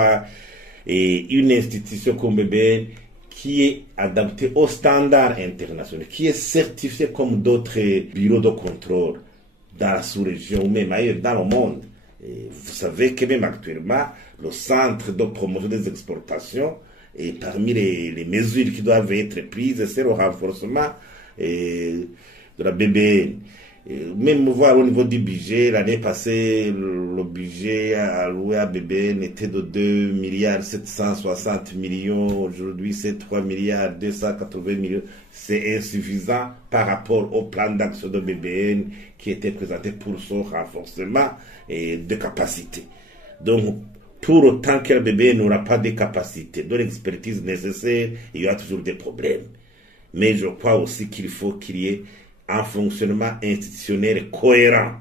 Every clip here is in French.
avoir une institution comme BBN qui est adaptée aux standards internationaux, qui est certifiée comme d'autres bureaux de contrôle dans la sous-région ou même ailleurs dans le monde. Et vous savez que même actuellement, le centre de promotion des exportations, et parmi les mesures qui doivent être prises, c'est le renforcement de la BBN. Même voir au niveau du budget, l'année passée, le budget alloué à BBN était de 2 milliards 760 millions. Aujourd'hui, c'est 3 milliards 280 millions. C'est insuffisant par rapport au plan d'action de BBN qui était présenté pour son renforcement de capacité. Donc, pour autant que le BBN n'aura pas de capacité, de l'expertise nécessaire, il y aura toujours des problèmes. Mais je crois aussi qu'il faut qu'il y ait un fonctionnement institutionnel cohérent.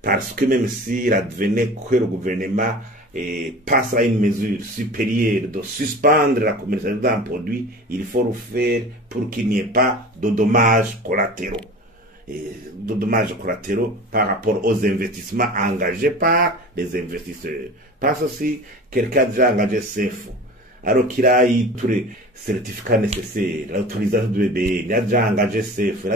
Parce que même s'il advenait que le gouvernement passe à une mesure supérieure de suspendre la commercialisation d'un produit, il faut le faire pour qu'il n'y ait pas de dommages collatéraux. De dommages collatéraux par rapport aux investissements engagés par les investisseurs. Parce que si quelqu'un a déjà engagé ses fonds, alors qu'il a eu tous les certificats nécessaires, l'autorisation du BBN, il a déjà engagé ses fonds,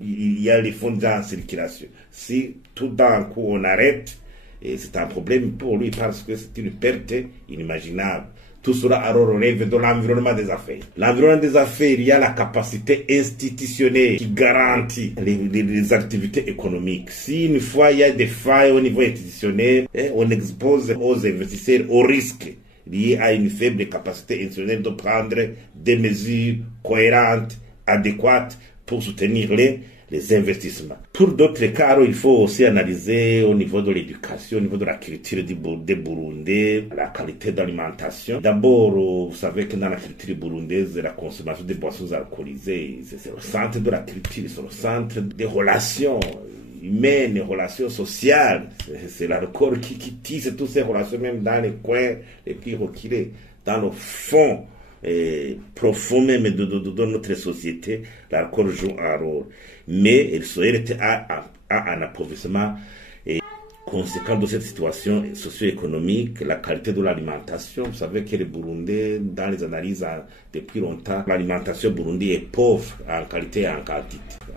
il y a les fonds déjà en circulation. Si tout d'un coup on arrête, c'est un problème pour lui parce que c'est une perte inimaginable. Tout cela alors relève de l'environnement des affaires. L'environnement des affaires, il y a la capacité institutionnelle qui garantit les activités économiques. Si une fois il y a des failles au niveau institutionnel, on expose aux investisseurs au risque lié à une faible capacité institutionnelle de prendre des mesures cohérentes, adéquates pour soutenir les investissements. Pour d'autres cas, il faut aussi analyser au niveau de l'éducation, au niveau de la culture des Burundais, la qualité d'alimentation. D'abord, vous savez que dans la culture burundaise, la consommation des boissons alcoolisées, c'est le centre de la culture, c'est le centre des relations humaines, des relations sociales. C'est l'alcool qui tisse toutes ces relations, même dans les coins les plus reculés, dans le fond profond même de notre société, l'alcool joue un rôle. Mais il serait à un appauvrissement conséquent de cette situation socio-économique, la qualité de l'alimentation. Vous savez que les Burundais, dans les analyses depuis longtemps, l'alimentation burundaise est pauvre en qualité et en quantité.